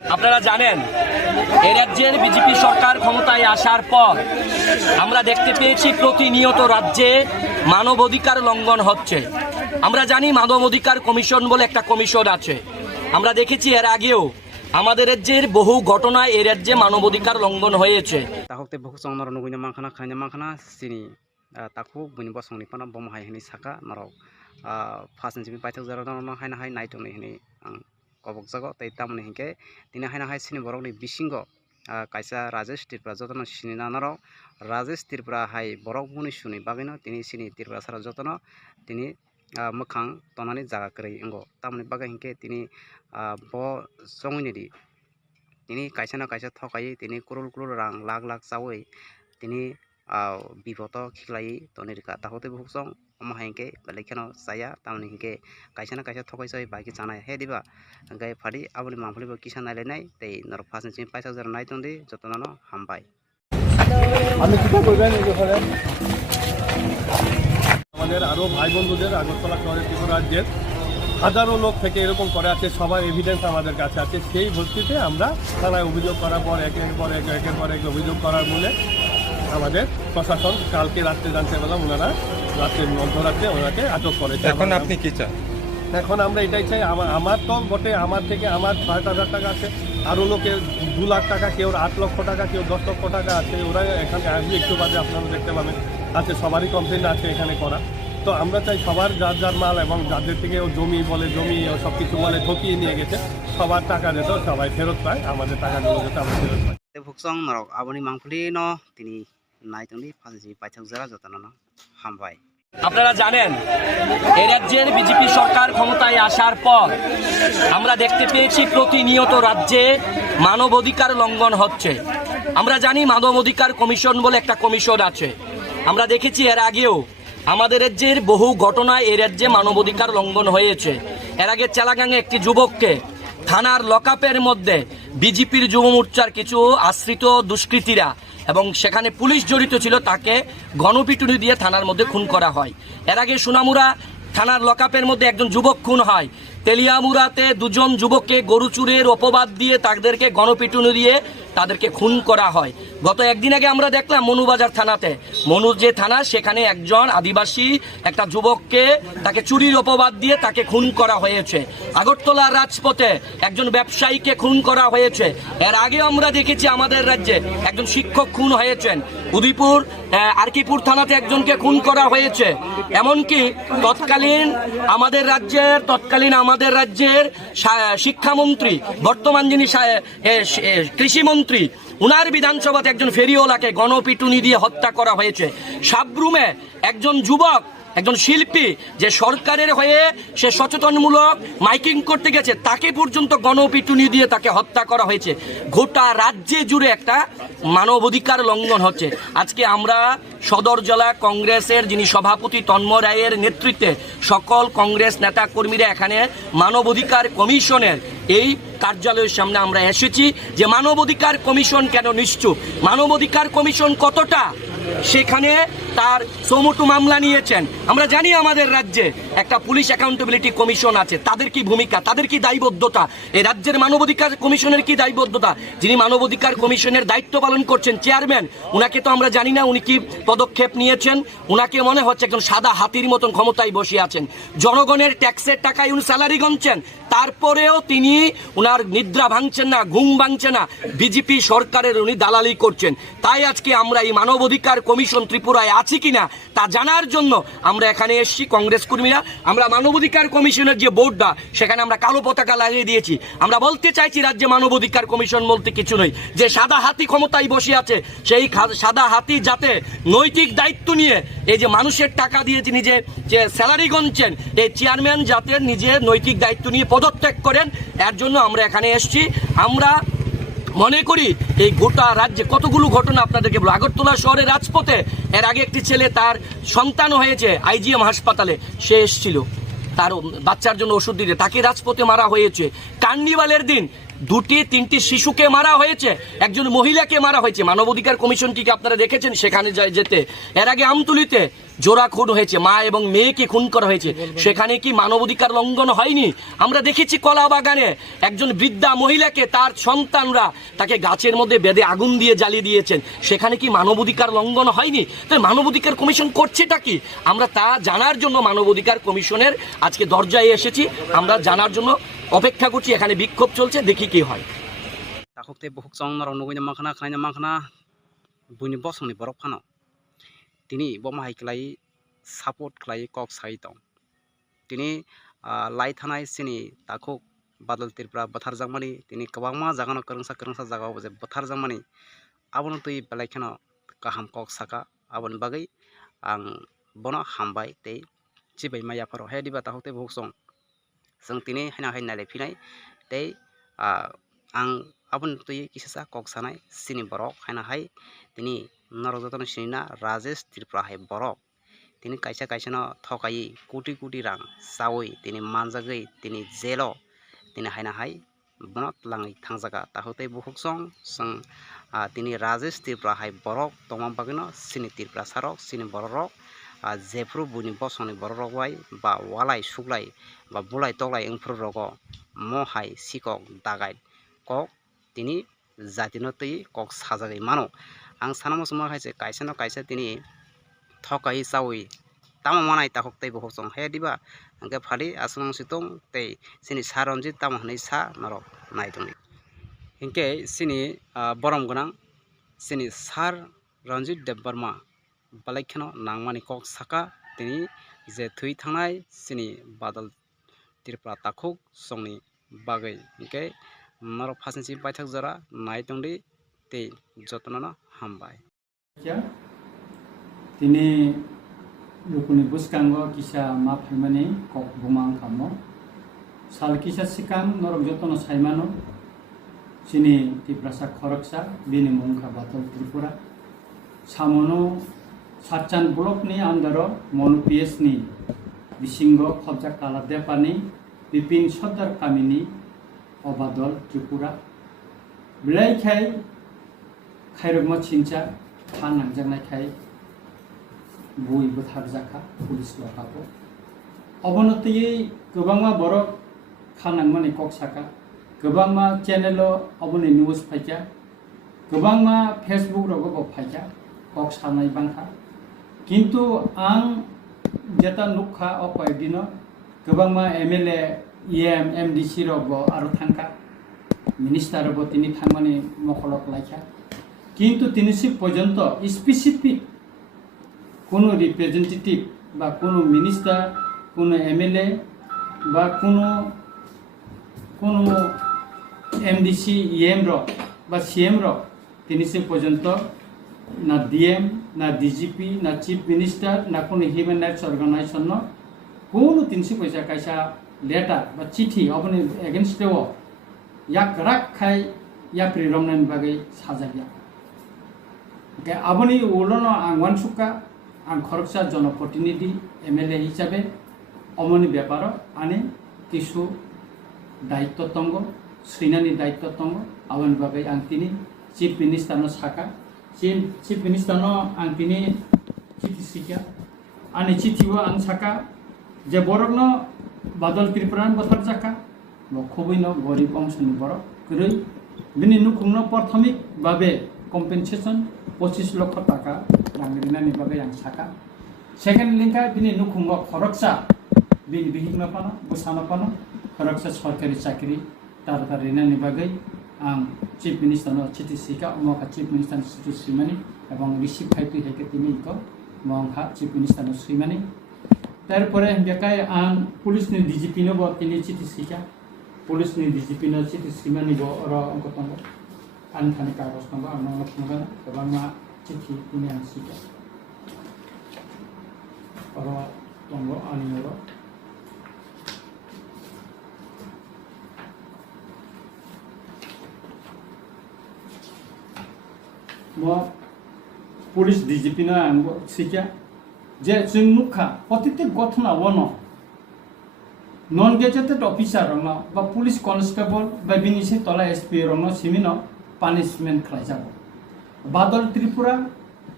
আপনারা জানেন এই রাজ্যের বিজেপি সরকার ক্ষমতায় আসার পর আমরা দেখতে পেয়েছি প্রতিনিয়ত রাজ্যে মানবাধিকার লঙ্ঘন হচ্ছে। আমরা জানি মানবাধিকার কমিশন বলে একটা কমিশন আছে। আমরা দেখেছি এর আগেও আমাদের রাজ্যের বহু ঘটনায় এই রাজ্যে মানবাধিকার লঙ্ঘন হয়েছে। তাহলে বহু চন্দ্র নগুইনা মাখানা খাইনা মাখানা চিনি তাকু বুনি বসংনি পানা বম হাই হিনি সাকা নরক ফার্স্ট জিবি পাইथाक जारा दङ हायना हाय नायटोंनि हिनि आं कबक जागो तै तामनि हिंके दिनै हायना हाय सिनि बरकनि बिसिंगो कायसा राजेश तिरप्रा जतन सिनि नानारो राजेश तिरप्रा हाय बरक बुनि सुनि बागैनो तिनि सिनि तिरप्रा सारा जतन तिनि मोखां तनानि जागा करै इंगो तामनि बागै हिंके तिनि ब जंगिनिदि तिनि कायसा ना कायसा थकायै तिनि करोल करोल रां लाख लाख जावै तिनि বিপদ খিলাই তনিরকা তাহতে বুকসং অমহাইকে বেলেখানো যায়া তামনি হিকে কাইসানা কাইসা থকাইছাই বাকি জানাই হে দিবা গাই ফাড়ি আবলি মামফলিব কিসা নাইলাইনাই তাই নর ফাসিন চিন 5000 নাইতন্দি যতনানো হামবাই আমি কি কইবেন এই ব্যাপারে আমাদের আরো ভাই বন্ধুদের আগরতলা শহরের ত্রিপুরা রাজ্যের হাজারো লোক থেকে এরকম করে আছে, সবার এভিডেন্স আমাদের কাছে আছে। সেই ভিত্তিতে আমরা থানায় অভিযোগ করার পর একের পর এক অভিযোগ করার মূলে আমাদের প্রশাসন কালকে রাত্রে জানতে পারলাম ওনারা রাত্রে মধ্যরাত্রে ওনাকে আটক করেছে। এখন আপনি কি চান? এখন আমরা এটাই চাই, আমার তো বটে আমার থেকে আমার 6000 টাকা আছে, আরও লোকের 2 লাখ টাকা, কেউ 8 লক্ষ টাকা, কেউ 10 লক্ষ টাকা আছে। ওরা এখানে আসবে একটু বাদে আপনারা দেখতে পাবেন আছে, সবারই কমপ্লেন আছে এখানে করা। তো আমরা চাই সবার যার যার মাল এবং যাদের থেকে ও জমি বলে জমি ও সব কিছু বলে ঠকিয়ে নিয়ে গেছে সবার টাকা যেত সবাই ফেরত পায়, আমাদের টাকাগুলো যেত আমরা ফেরত পাই। ভুকসং নরক আবনি মামফলি ন তিনি নাইতন্দি ফাসি 5000 জারা যতনানো হামবাই। আপনারা জানেন এই রাজ্যের বিজেপি সরকার ক্ষমতায় আসার পর আমরা দেখতে পেয়েছি প্রতিনিয়ত রাজ্যে মানবাধিকার লঙ্ঘন হচ্ছে। আমরা জানি মানবাধিকার কমিশন বলে একটা কমিশন আছে। আমরা দেখেছি এর আগেও আমাদের রাজ্যের বহু ঘটনায় এই রাজ্যে মানবাধিকার লঙ্ঘন হয়েছে। এর আগে চেলাগাঙে একটি যুবককে থানার লকআপের মধ্যে বিজেপির যুব মোর্চার কিছু আশ্রিত দুষ্কৃতীরা এবং সেখানে পুলিশ জড়িত ছিল, তাকে গণপিটুনি দিয়ে থানার মধ্যে খুন করা হয়। এর আগে সোনামুড়া থানার লকআপের মধ্যে একজন যুবক খুন হয়। তেলিয়ামুড়াতে 2 জন যুবককে গরু চুরের অপবাদ দিয়ে তাদেরকে গণপিটুনি দিয়ে তাদেরকে খুন করা হয়। গত একদিন আগে আমরা দেখলাম মনুবাজার থানাতে, মনু যে থানা সেখানে একজন আদিবাসী একটা যুবককে তাকে চুরির অপবাদ দিয়ে তাকে খুন করা হয়েছে। আগরতলার রাজপথে একজন ব্যবসায়ীকে খুন করা হয়েছে। এর আগে আমরা দেখেছি আমাদের রাজ্যে একজন শিক্ষক খুন হয়েছেন। উদয়পুর আরকিপুর থানাতে একজনকে খুন করা হয়েছে। এমনকি তৎকালীন আমাদের রাজ্যের শিক্ষামন্ত্রী, বর্তমান যিনি কৃষিমন্ত্রী, উনার বিধানসভাতে একজন ফেরিওয়ালাকে গণপিটুনি দিয়ে হত্যা করা হয়েছে। সাবরুমে একজন যুবক, একজন শিল্পী যে সরকারের হয়ে সে সচেতনমূলক মাইকিং করতে গেছে, তাকে পর্যন্ত গণপিটুনি দিয়ে তাকে হত্যা করা হয়েছে। গোটা রাজ্যে জুড়ে একটা মানবাধিকার লঙ্ঘন হচ্ছে। আজকে আমরা সদর জেলা কংগ্রেসের যিনি সভাপতি তন্ময় রায়ের নেতৃত্বে সকল কংগ্রেস নেতা কর্মীরা এখানে মানবাধিকার কমিশনের এই কার্যালয়ের সামনে আমরা এসেছি যে মানবাধিকার কমিশন কেন নিশ্চুপ, মানবাধিকার কমিশন কতটা সেখানে তার সমুটু মামলা নিয়েছেন। আমরা জানি আমাদের রাজ্যে একটা পুলিশ অ্যাকাউন্টেবিলিটি কমিশন আছে, তাদের কি ভূমিকা, তাদের কি দায়বদ্ধতা, এই রাজ্যের মানবাধিকার কমিশনের কি দায়বদ্ধতা। যিনি মানবাধিকার কমিশনের দায়িত্ব পালন করছেন চেয়ারম্যান, উনাকে তো আমরা জানি না উনি কি পদক্ষেপ নিয়েছেন। উনাকে মনে হচ্ছে একজন সাদা হাতির মতন ক্ষমতায় বসে আছেন, জনগণের ট্যাক্সের টাকায় উনি স্যালারি গণছেন, তারপরেও তিনি উনার নিদ্রা ভাঙছেন না, ঘুম ভাঙছে না, বিজেপি সরকারের উনি দালালি করছেন। তাই আজকে আমরা এই মানবাধিকার কমিশন ত্রিপুরায় আছে কিনা তা জানার জন্য আমরা এখানে এসেছি কংগ্রেস কর্মীরা। আমরা মানবাধিকার কমিশনের যে বোর্ডটা সেখানে আমরা কালো পতাকা লাগিয়ে দিয়েছি। আমরা বলতে চাইছি রাজ্যে মানবাধিকার কমিশন বলতে কিছু নয়, যে সাদা হাতি ক্ষমতায় বসে আছে সেই সাদা হাতি যাতে নৈতিক দায়িত্ব নিয়ে এই যে মানুষের টাকা দিয়ে তিনি যে স্যালারি গণছেন, এই চেয়ারম্যান যাতে নিজে নৈতিক দায়িত্ব নিয়ে পদত্যাগ করেন, এর জন্য আমরা এখানে এসেছি। আমরা মনে করি এই গোটা রাজ্যে কতগুলো ঘটনা আপনাদেরকে বলবো। আগরতলা শহরের রাজপথে এর আগে একটি ছেলে, তার সন্তান হয়েছে আইজিএম হাসপাতালে, সে এসেছিল তার বাচ্চার জন্য ওষুধ দিতে, তাকে রাজপথে মারা হয়েছে। কার্নিভালের দিন দুটি তিনটি শিশুকে মারা হয়েছে, একজন মহিলাকে মারা হয়েছে। মানবাধিকার কমিশন কি আপনারা দেখেছেন সেখানে যেতে? এর আগে আমতুলিতে জোড়া খুন হয়েছে, মা এবং মেয়েকে খুন করা হয়েছে, সেখানে কি মানবাধিকার লঙ্ঘন হয়নি? আমরা দেখেছি কলা বাগানে একজন বৃদ্ধা মহিলাকে তার সন্তানরা তাকে গাছের মধ্যে বেঁধে আগুন দিয়ে জ্বালিয়ে দিয়েছেন, সেখানে কি মানবাধিকার লঙ্ঘন হয়নি? তাই মানবাধিকার কমিশন করছেটা কি? আমরা তা জানার জন্য মানবাধিকার কমিশনের আজকে দরজায় এসেছি, আমরা জানার জন্য অপেক্ষা করছি। এখানে বিক্ষোভ চলছে, দেখি কি হয়। তাকতে বহু চং নরক নগুইনা মাখানা খাইনা মাখানা বুনি বসংনি বরক ফানো তিনি বমাहाय खालाय सापर्ट खालाय कक साइ दं তিনি লাই থানায় সিনি তাকো বাদল তিরপ্রা বথারজাংমানি তিনি কবাংমা জাগানো করংसा জাগাও যে বথারজাংমানি আবন তুই বেলাইখানো কাহাম कक साका आबन बागै आं बनो हामबाय तै जिबाय मायाफोराव हे दिबा ताकते बहु सं जों तिनि हायना हाय नाले फिनाय तै आं आबन तुय किसा कक सानाय सिनि बरक हायना हाय तिनि नरजतन सिना राजेश तिरप्रा हाय बरक तिनि कायसा कायसानो थकायै कोटि कोटि रां सावै तिनि मानजागै तिनि जेलो तिनि हायना हाय बनत लाङै थांजागा ताकते बहु सं जों तिनि राजेश तिरप्रा हाय बरक तमा बागैनो सिनि तिरप्रा सारक सिनि बरक जेफ्रु बुनि बसनि बरक वाय बा वालाय सुग्लाय बा बुलाय तगलाय ओंफ्रु रग महाय सिकक दागाय कक तिनि जातिनो तै कक साजागै मानो आं सानामो समा हायसे कायसानो कायसा तिनि थकायै सावै तामा मानाय ताकते बहु सं हे दिबा अंके फालि आसनं सितों तै सिनि सारनजित तामा हनै सा नरक नायदोंनि हिंके सिनि बरम गोनां सिनि सार रंजित देबबर्मा बालायखेनो नांमानि कक साका तिनि जे थै थांनाय सिनि बादल तिरप्रा ताखुक संनि बागै हिंके नरक फासिनसि बायथाक जरा नायदोंदि तै जतनानो हामबाय तिनि रुकुनि बुसकांगो किसा मा फाइमानि कक बुमां खामो साल किसा सिकां नरक जतन साइमानो सिनि तिप्रसा खरकसा बिनि मुंखा बातल त्रिपुरा सामनो सातचान ब्लकनि आन्दारो मनु पिएसनि बिसिंग खबजा कालादेपानि बिपिन सदर कामिनि अबादल त्रिपुरा बेलाय खाय खायरगमा छिनचा थान नांजानाय खाय बयबो थारजाखा पुलिस लकाबो अबनतयै गोबांमा बरक खानांमानि कक साका गोबांमा चेनेल अबनि निउज फाइका गोबांमा फेसबुक रगबो फाइका कक सानाय बांखा किन्तु आं जेता नुखा अकयदिन गोबांमा एमएलए एम एमडीसी रगबो आरो थांखा मिनिस्टार रगबो तिनि थांमानि मखलक लायखा किन्तु तिनिसि पर्यन्त स्पेसिफिक कोनो रिप्रेजेंटेटिव बा कोनो मिनिस्टार कोनो एमएलए बा कोनो एमडीसी एम रो बा सीएम रो तिनिसि पर्यन्त ना डीएम ना डीजीपी ना चीफ मिनिस्टर ना कोनो ह्यूमन राइट्स अर्गेनाइजेशन न कोनो तिनिसि पैसा कैसा लेटर बा चिठी अपने एगेंस्ट वो याक राख खाय या प्रिरमनानि बागै साजाया के आबनि उलनो आंगवान सुका आं खरकसा जनप्रतिनिधि एमएलए हिसाबै अमनि व्यापार आने किसु दायित्व दंग सैनानि दायित्व दंग आबनि बागै आं तिनि चीफ मिनिस्टार साका चीफ मिनिस्टार आं तिनि चिठी सिका आनि चिठिबो आं साका जे बरकनो बादल त्रिपुरान बथार जाका बखबैनो गरिब अंशनि बरक गरै बिनि नुखुंनो प्राथमिक भाबे कम्पेनसेसन 25 लाख टाका नांगिरनानि बागै आं साका सेकेंड लिंका बिनि नुखुंनो खरकसा बिनि बिहिगना पानो बसाना पानो खरकसा सरकारी चाकरी तार रेनानि बागै आं चीफ मिनिस्टार चिठी सिका अमका चीफ मिनिस्टार चिठी सिमानि एवं रिसिभ खाइतु हेके तिनि को मखा चीफ मिनिस्टार सिमानि तारपरे बेकाय आं पुलिसनि डीजीपी नो तिनि चिठी सिका पुलिसनि डीजीपी नो चिठी सिमानि बो र अंक तंग आं थानि कागज तंग आं नंग थंगना गोबांमा चिठी तिनि आं सिका र तंग आनि र म पुलिस डीजीपी नो आंबो सिका जे जों नुखा प्रत्येक घटना वनो नन गेजेटेड अफिसार रंग बा पुलिस कन्स्टेबल बा बिनि से तला एसपी रंग सिमिनो पानिशमेंट खालायजागौ बादल त्रिपुरा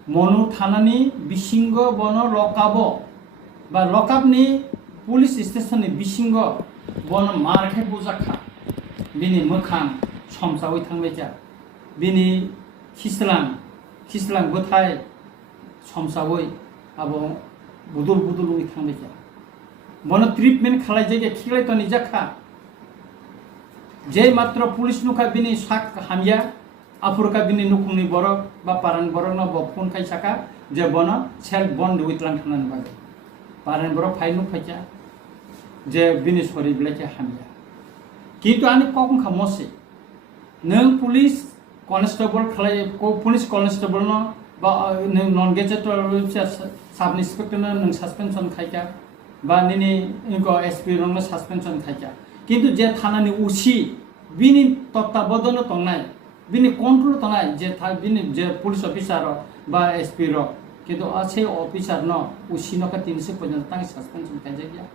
मनु थानानि बिसिंग बन लकाब बा लकाबनि पुलिस स्टेशननि बिसिंग बन मारखे बुजाखा बिनि मोखां समसावै थांबायजा बिनि खिस्लां बोथाय समसावै आबो बुदुल बुदुल थांबायजा बन ट्रिटमेंट खालायजायगा खिलायतनि जाखा जे मात्र पुलिस नुखा बिनि साक हामिया आफुरका बिनि नुखुंनि बरक बा पारान बरक न बफोन खाय साका जे बन सेल्फ बन्ड विथ लांथानान बागे पारान बरक फाइ नुफायजा जे बिनि सरि बिलायके हामिया किन्तु आनि कखं खामसे नों पुलिस कन्स्टेबल खालाय पुलिस कन्स्टेबल न बा नों नन गेजेटेड सब इंस्पेक्टर नों सस्पेंशन खायका बा निनि इनको एसपी रंग सस्पेंशन खायका किन्तु जे थानानि उसी बिनि तत्त्वावधान तंनाय बिनि कंट्रोल तंनाय जे बिनि जे पुलिस ऑफिसर बा एसपी रो किन्तु आसे ऑफिसर न उसी न का 300 पर्यंत तांग सस्पेंशन खायजा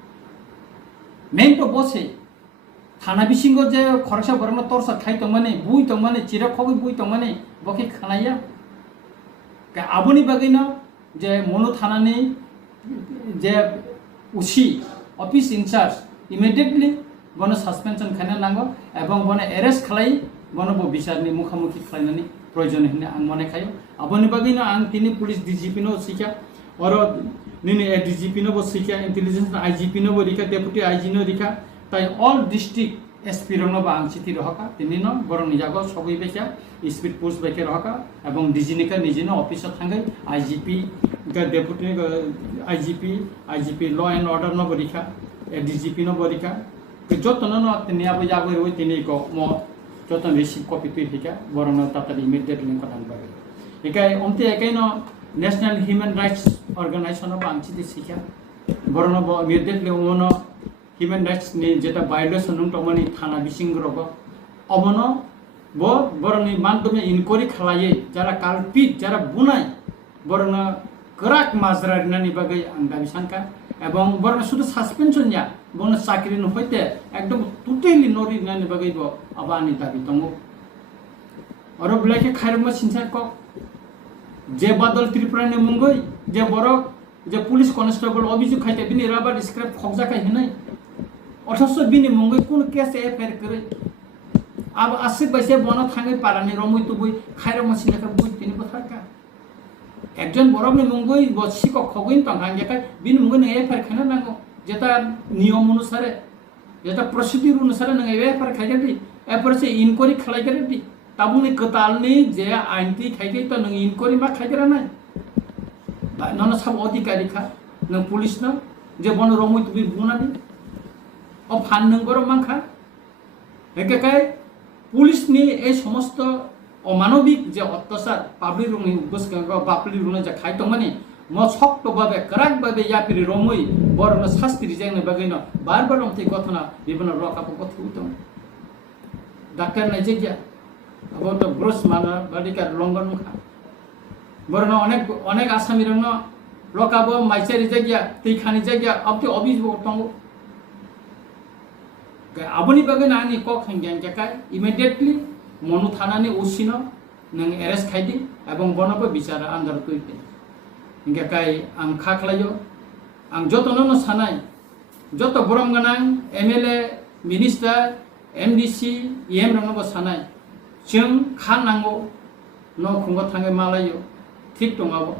मेन तो बसे थाना बिसिंग जे खरसा बरन तोरसा खाइ तंमाने बुइ तंमाने चिरा खगै बुइ तंमाने बके खानाया का आबुनि बागै न जे मनु थानानि जे उसी ऑफिस इंचार्ज इमिडिएटली बन सस्पेंशन खाना नांगौ एवं बन अरेस्ट खालाय बन बो बिचारनि मुखामुखि खालायनानै प्रयोजन होनना आं मने खायो आबुनि बागै न आं तिनि पुलिस डीजीपी नो सिखा और निनि डीजीपी नो बो सिखा इंटेलिजेंस आईजीपी नो बो रिखा डेपुटी आईजी नो रिखा ताई ऑल डिस्ट्रिक्ट एसपी रंग बा आं चिठी रहका तिनि न बरं निजागो सबै बेचा स्पीड पोस्ट बेके रहका एवं डीजीनिका निजिनो ऑफिस थांगै आईजीपी का deputy IGP law and order न बरिखा डीजीपी न बरिखा जतन न तिनि आबो जागो होय तिनि को म जतन रिसीव कॉपी तुइ हिका बरं तातारि इमिडिएट लिंक कदान बागे एकाय ओमते एकाय न नेशनल ह्यूमन राइट्स ऑर्गेनाइजेशन बा आं चिठी सिखा बरं ब इमिडिएटली ओन ह्यूमन राइट्स नि जेटा वायलेशन नं तमनि थाना बिसिंग रग अमन ब बरनि मानदमे इनक्वायरि खालायै जारा कालपिट जारा बुनाय बरन कराक माजरारिनानि बागै आं दाबि सानका एवं बरन शुद्ध सस्पेंशन या बन चाकरि न होइते एकदम टोटली नरिनानि बागै ब अब आनि दाबि दंगो और ब्लाइके खायरम सिनसा क जे बादल त्रिपुरानि मुंगै जे बरक जे पुलिस कन्स्टेबल अभिजुग खाइते बिनि राबार स्क्रैप खगजाखाय हिनै अथच बिनि मुंगै कुन केस एफआईआर करे अब आसिक बैसे बन थांगै पारानि रमुइ तुबुइ खायरम सिनका बुइ तिनि बथारका একজন বরমনি মুঙ্গই বসিক খগইন তংহাঙ্গেকাই বিন মুঙ্গই নে এফআইআর খানা নাঙ্গো যেটা নিয়ম অনুসারে যেটা প্রসিডিউর অনুসারে নং এফআইআর খাইগেদি এরপর সে ইনকোয়ারি খালাইগেদি তাবুনি কতালনি যে আইনতি খাইগেই তো নং ইনকোয়ারি মা খাইগেরা নাই নন সব অধিকারী খা নং পুলিশ ন যে বন রমুই তুবি বুনানি ও ফান নং বড় মাংখা একাকাই পুলিশ নি এই সমস্ত अमानविक जे अत्याचार पाब्लिक रुंनि बापली रुंनि जे खाइ तंमानि म सक्त बाबे कराक बाबे यापिरि रमुइ बरन शास्ति रिजायनो बागैन बार बार रमथि गथना बिबन लकाप गथु दं डाक्टर नाइजे गया अब तो ग्रोस माना बादिका लंगन मुखा बरन अनेक आसामी रंग लकाप माइसेरि जागिया तैखानि जागिया अब तो अबिज बतंगो आबुनि बागैन आंनि क खांग्यां जाकाय इमिडिएटली मनु थानानि उसिनो नों एरेस्ट खाइदि एवं बनबो बिचार आन्दार तुइते इंगाकाय आं खाखलायो आं जतन न सानाय जत बरम गनां एमएलए मिनिस्टार एमडीसी एम रंगबो सानाय जों खा नांगौ न खुंग थांगे मालायो ठीक दंगाबो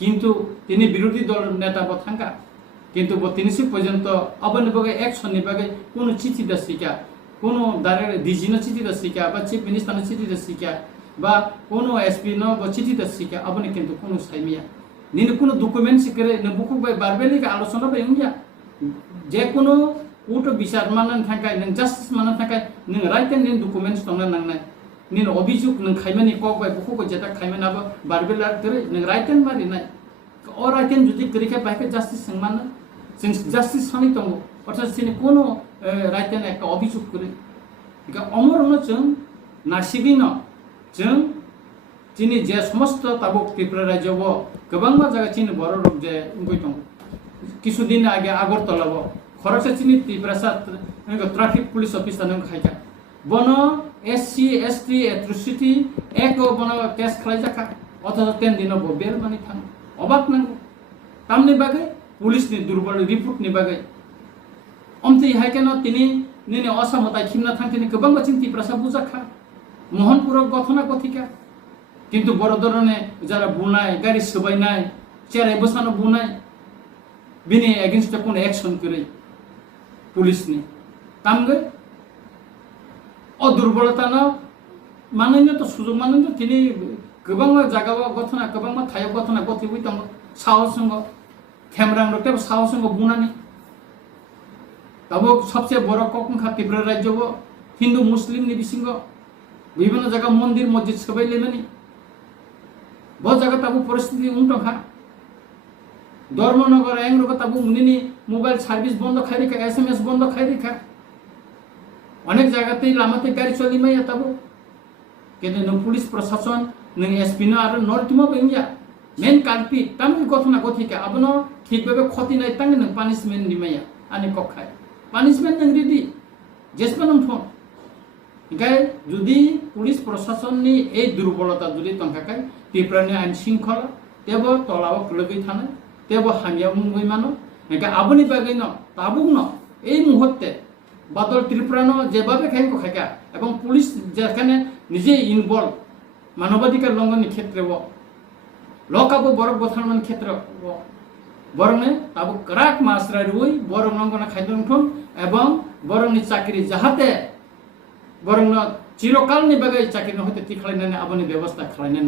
किन्तु तिनि विरोधी दल नेता बो थांगा किन्तु बो तिनिसि पर्यन्त अबनि बगे एक्शन नि बगे कोनो चिठी दसिका कोनो डायरेक्ट डीजी न चिठी दसिका बा चीफ मिनिस्टर न चिठी दसिका बा कोनो एसपी न ब चिठी दसिका अबनि किन्तु कोनो साइमिया निन कोनो डकुमेंट्स करे न बुकु बाय बारबेलि आलोचना बाय उमिया जे कोनो कोर्ट बिचार मानन थाखाय नों जस्टिस मानन थाखाय नों राइट एंड डकुमेंट्स दंना नांनाय निन अभिजुग नों खायमानि कक बाय बुकु बाय जेता खायमानाबो बारबेला करे नों राइट एंड मारिनाय अ राइट एंड जुदि करिका बायके जस्टिस संमान जों जस्टिस सानि दंगो अर्थात सिनि कोनो राइट एंड एक अभिजुग करे इका अमरनो जों नासिगिन जों जिनि जे समस्त ताबुक त्रिपुरा राज्यबो गोबां मा जागा चिनि बर रब जे उंगै दं किछु दिन आगे आगरतलाबो खरकसा चिनी तिप्रासा ट्राफिक पुलिस अफिस नों खायका बनो एससी एसटी एट्रोसिटी एको बनो केस खालायजाखा अथच 10 दिन बो बेल मानि थां अबाक नांगौ तामनि बागै पुलिसनि दुर्बल रिपोर्टनि बागै अमति हायकेनो तिनी निनि असमताय खिमना थांथिनि गोबां बाचिन तिप्रासा बुजाखा मोहनपुर गथना कथिका किन्तु बड़ धरने जारा बुनाय गाड़ी सोबायनाय चेराय बसानो बुनाय बिनि एगेन्स्ट कोनो एक्शन करे पुलिसनि तामगै अ दुर्बलतानो मानैनो तो सुजुग मानैनो तिनी गोबां जागाव गथना गोबां थाय गथना गथिबुइ दं साहसंग खेमरां रतेब साहसंग बुनानि तब सबसे बड़ कखा त्रिपुरा राज्य हिंदू मुस्लिम नि बिसिंग विभिन्न जगह मंदिर मस्जिद सबाई लेमनि बहुत जगह तब परिस्थिति उंटखा धर्मनगर एंग्रो तब उन्नी मोबाइल सर्विस बंद खाई SMS बंद खाई अनेक जगह लामाते गाड़ी चलिमाय तब किन्तु नों पुलिस प्रशासन नों SP और नर्टिमा बेंगिया मेन काल्पिट तमिल गथना गथिका अबनो ठीक भावे क्षति नाय तंग नों पानिशमेंट निमाया आने कखाय पानिशमेंट नों रेडी जेसमा नों फोन इनकाय जुदि पुलिस प्रशासन नि ए दुर्बलता जुदि तंखाखाय त्रिपुरानि आइन शृंखला तेबो तलाव लगै थानाय तेबो हामिया वंगwi मानो इनकाय आबनि बागै न ताबुगनो এই মুহূর্তে বাদল ত্রিপুরানো যেভাবে খাইকো খাইকা এবং পুলিশ যেখানে নিজে ইনভলভ মানবাধিকার লঙ্ঘনের ক্ষেত্রে লকাবো বরফ বথানোর ক্ষেত্রে বরংনে তাবো করাক মাসরা রুই বরং লঙ্ঘনা খাইদনখন এবং বরংনি চাকরি যাহাতে বরং চিরকালনি বাগै চাকরি হতে তি খালাयनानै आबनि व्यवस्था खालायनाय